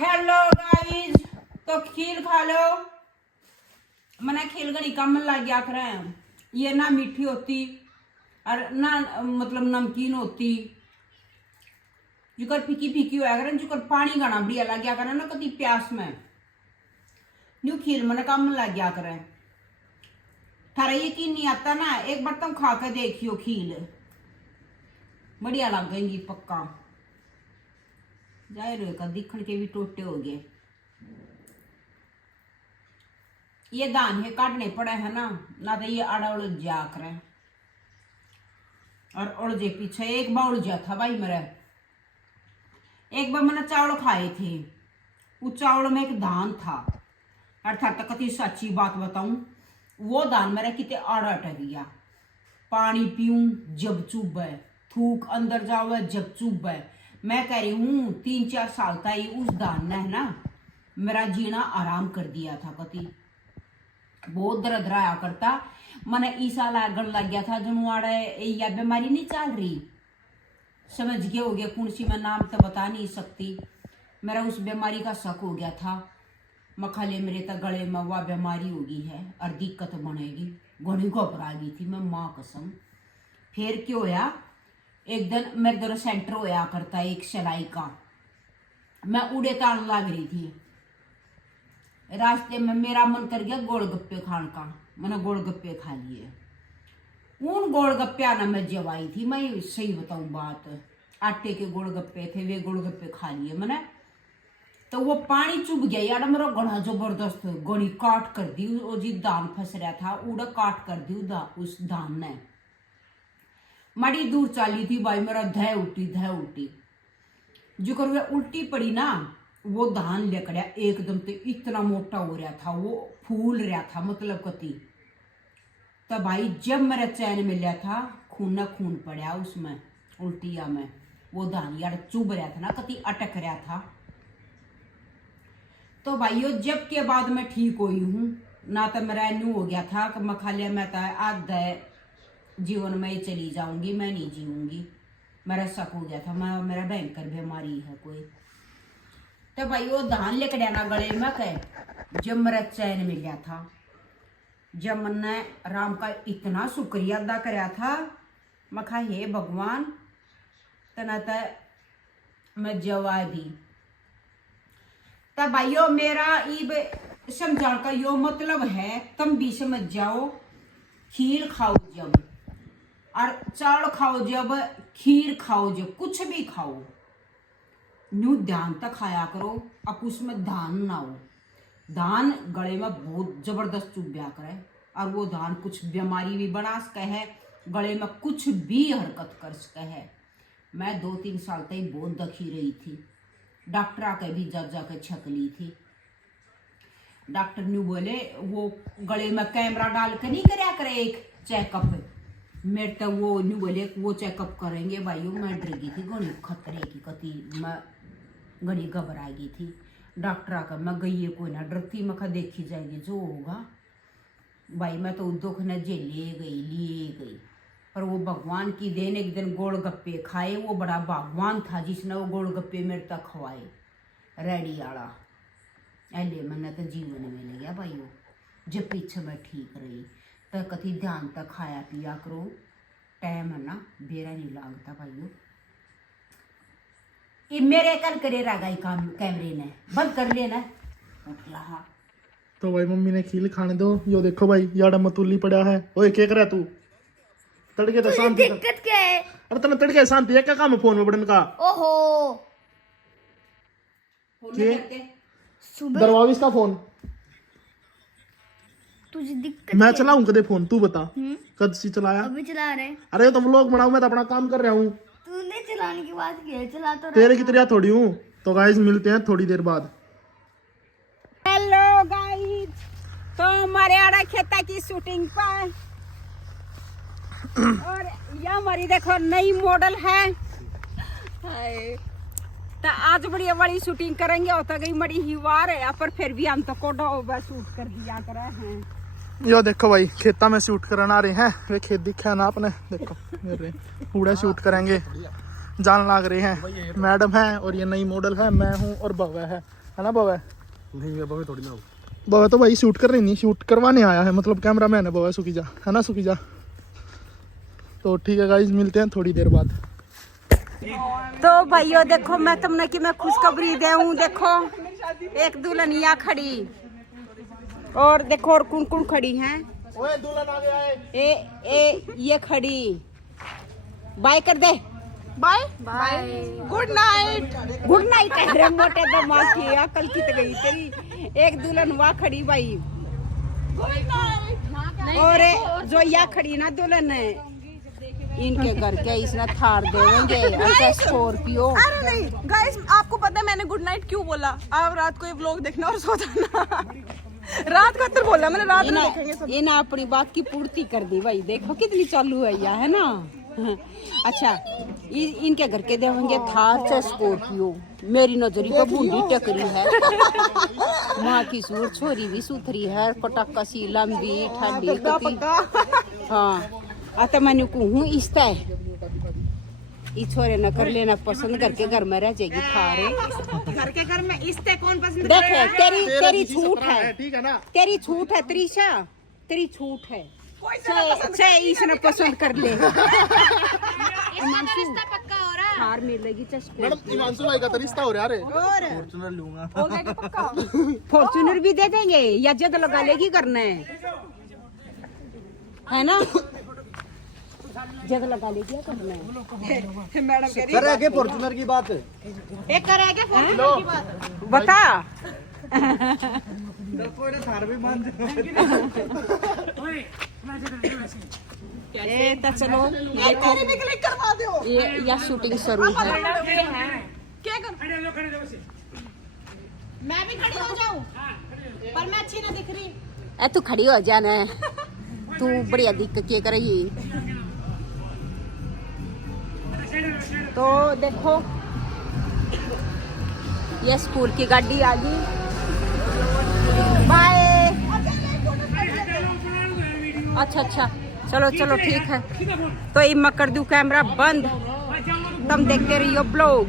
Hello guys, तो खीर खा लो। मैंने खीर गणी कम लग गया कर। ये ना मीठी होती और ना मतलब नमकीन होती। जुकर फीकी फीकी होया करे, जुकर पानी गाना बढ़िया लग गया करे ना कभी प्यास में। न्यू खीर मैंने कम लग गया करे। थारा यकीन नहीं आता ना, एक बार तुम खा के देखियो खीर, बढ़िया लगेगी पक्का। जाहिर का दिखण के भी टोटे हो गए। ये दान है काटने पड़े है ना तो ये आड़ा उड़ जा करे। और उड़जे पीछे एक बार उड़ जा था भाई मेरा। एक बार मैंने चावल खाए थे, उस चावल में एक दान था। अर्थात कति सच्ची बात बताऊं, वो दान मेरा कितने आड़ा अटक गया। पानी पीऊं जब चुभे, थूक अंदर जावे जब चुभे। मैं कह रही हूं 3-4 साल का ही उस दान ने है ना मेरा जीना आराम कर दिया था। कति बहुत दर्द रहा करता। मैंने ईसा लागण लग गया था जुनवाड़े या बीमारी नहीं चल रही, समझ गए हो गया कौन सी, मैं नाम तो बता नहीं सकती। मेरा उस बीमारी का शक हो गया था। मखाले मेरे तो गले में वह बीमारी होगी है और दिक्कत बनेगी। घनी घबरा गई थी मैं, माँ कसम। फिर क्यों होया, एक दिन मेरे दर सेंटर होया करता एक सिलाई का। मैं उड़े तान लग रही थी, रास्ते में मेरा मन कर गया गोलगप्पे खाने का। मैंने गोलगप्पे खा लिए। उन गोलगप्पे ना मैं जवाई थी, मैं सही बताऊं बात, आटे के गोलगप्पे थे, वे गोलगप्पे खा लिए मैंने। तो वो पानी चुभ गया यार मेरा घना जबरदस्त। गणी काट कर दी, वो जी दान फंस रहा था उड़ा काट कर दी उस दान ने। मड़ी दूर चाली थी भाई, मेरा धै उल्टी जो कर वे उल्टी पड़ी ना, वो धान लेकड़िया एकदम तो इतना मोटा हो रहा था, वो फूल रहा था मतलब कति। तो भाई जब मेरा चैन मिला था, खून न खून पड़ा उसमें उल्टिया में। वो धान यार चुभ रहा था ना, कति अटक रहा था। तो भाइयों जब के बाद मैं ठीक हुई हूँ ना, तो मेरा न्यू हो गया था कि मखालिया मैं तो आधा जीवन में ही चली जाऊंगी, मैं नहीं जीऊंगी। मेरा शक हो गया था मैं, मेरा भयंकर बीमारी है कोई। तो भाई वो धान लेकर आना गले में कह, जब मेरा चैन मिल गया था, जब मैंने राम का इतना शुक्रिया अदा कराया था, मैं कहा हे भगवान तना मैं जवा दी। तब भाइयों मेरा इब समझाने का यो मतलब है, तुम भी समझ जाओ। खीर खाओ जब, और चावल खाओ जब, खीर खाओ जब, कुछ भी खाओ, न्यू ध्यान तक खाया करो। अब उसमें धान ना हो, धान गले में बहुत जबरदस्त चुभ्या करे। और वो धान कुछ बीमारी भी बना सके है, गले में कुछ भी हरकत कर सके है। मैं 2-3 साल तक बहुत दखी रही थी, डॉक्टर आके भी जाके छक ली थी। डॉक्टर ने बोले वो गले में कैमरा डाल के नहीं कराया करे एक चेकअप। मेरे तो वो नहीं बोले वो चेकअप करेंगे भाइयों। मैं डर गई थी घनी खतरे की कति, मैं घनी घबरा गई थी। डॉक्टर आकर मैं गई कोई ना डरती, मैं देखी जाएगी जो होगा भाई। मैं तो दुख न लिए गई। पर वो भगवान की देन, एक दिन गोलगप्पे खाए, वो बड़ा भगवान था जिसने वो गोलगप्पे मेरे तक खवाए रेडी वाला। ऐले मैंने तो जीवन में लिया भाइयों। जब पीछे मैं ठीक रही तो कति ध्यान तक खाया पिया करो, टाइम है ना बेरा नहीं लागता भाइयों। ये मेरे कल करे रहा गई काम, कैमरे ने बंद कर लेना। तो भाई मम्मी ने खीर खाने दो। यो देखो भाई यार मतुली पड़ा है। ओए क्या करे तू? तड़के तो शांति। दिक्कत क्या है? अरे तने तड़के शांति है क्या काम है फोन में बड़न का? ओहो के दरवाज़ का फोन तुझे दिक्कत मैं चलाऊं कदे फोन? तू बता कद सी चलाया? अभी चला रहे। अरे तो व्लॉग बनाऊं, मैं तो अपना काम कर रहा हूँ। तूने चलाने की बात की है, चला तो तेरे की तरह थोड़ी हूँ। तो गाइस मिलते हैं थोड़ी देर बाद। हेलो गाइस, तो हमारे आड़ा खेता की शूटिंग पर, और ये हमारी देखो नई मॉडल है। तो आज बड़ी बड़ी शूटिंग करेंगे, होता गई बड़ी ही वार है, पर फिर भी हम तो कोडा शूट कर दिया करे हैं। यो देखो भाई खेता में शूट करना आ रहे हैं। वे खेत दिखा ना आपने, देखो मेरे पूरा शूट करेंगे, जान लाग रहे हैं। मैडम है और ये नई मॉडल है, मैं हूँ और भव्य है। है ना बवा? नहीं मैं बहुत थोड़ी ना हूँ। बवा तो भाई शूट कर रही नहीं, शूट करवाने आया है, मतलब कैमरा मैन है बवा सुखीजा, है ना सुखीजा? तो ठीक है गाइस, मिलते हैं थोड़ी देर बाद। तो भाइयों देखो मैं तुमने कि मैं खुशखबरी दे हूँ। देखो एक दुल्हन यहाँ खड़ी और देखो और कौन कौन खड़ी हैं। ओए दुल्हन आ गया है। ए ये खड़ी। बाय कर दे। Bye bye. Good night. Good night कह रहे मोटे दिमाग की अकल की तो गई तेरी। एक दुल्हन वहाँ खड़ी भाई। Good night. और जो यहाँ खड़ी ना दुल्हन है, इनके घर के इसने थार देंगे ऐसा स्कॉर्पियो। अरे नहीं गाइस, आपको पता है मैंने गुड नाइट क्यों बोला? आप रात को ये व्लॉग देखना और सो जाना। रात को तो बोला मैंने, रात में देखेंगे सब। इन्हें अपनी बात की पूर्ति कर दी भाई। देखो कितनी चालू है यह, है ना? अच्छा इनके घर के देंगे थार से स्कॉर्पियो। मेरी नजरी पर बूढ़ी टकरी है। माँ की सूर छोरी भी सुथरी है, पटाखा सी लंबी ठंडी कती। हाँ आता मैंने कहूँ इस छोरे न कर लेना पसंद, करके घर में रह जाएगी थारे। घर के घर में इस्ते कौन पसंद? देख तेरी छूट है, ठीक है ना? तेरी छूट है त्रिशा, तेरी छूट है। इसने पसंद कर ले। पक्का हो रहा है। थार मिलेगी चस्को। मैडम हिमांशु भाई का तो रिश्ता हो रहा है। और फॉर्च्यूनर लूंगा। हो गया क्या पक्का? फॉर्च्यूनर भी दे देंगे या जद लगा लेगी करना है ना? जग लगा लेगी क्या करना है? मैडम कह रही करेंगे फॉर्च्यूनर की बात। एक करेंगे फॉर्च्यूनर की बात। बता। ए तो चलो तेरी भी क्लिक करवा दो। ये या शूटिंग शुरू है। क्या कर? मैं भी खड़ी हो जाऊं पर मैं अच्छी ना दिख रही। ए तू खड़ी हो जाना, तू बढ़िया दिख के करेगी। तो देखो ये स्कूल की गाड़ी आ गई। बाय। अच्छा चलो चलो ठीक है। तो ये मैं कर दूं कैमरा बंद, तुम देखते रहियो ब्लॉग।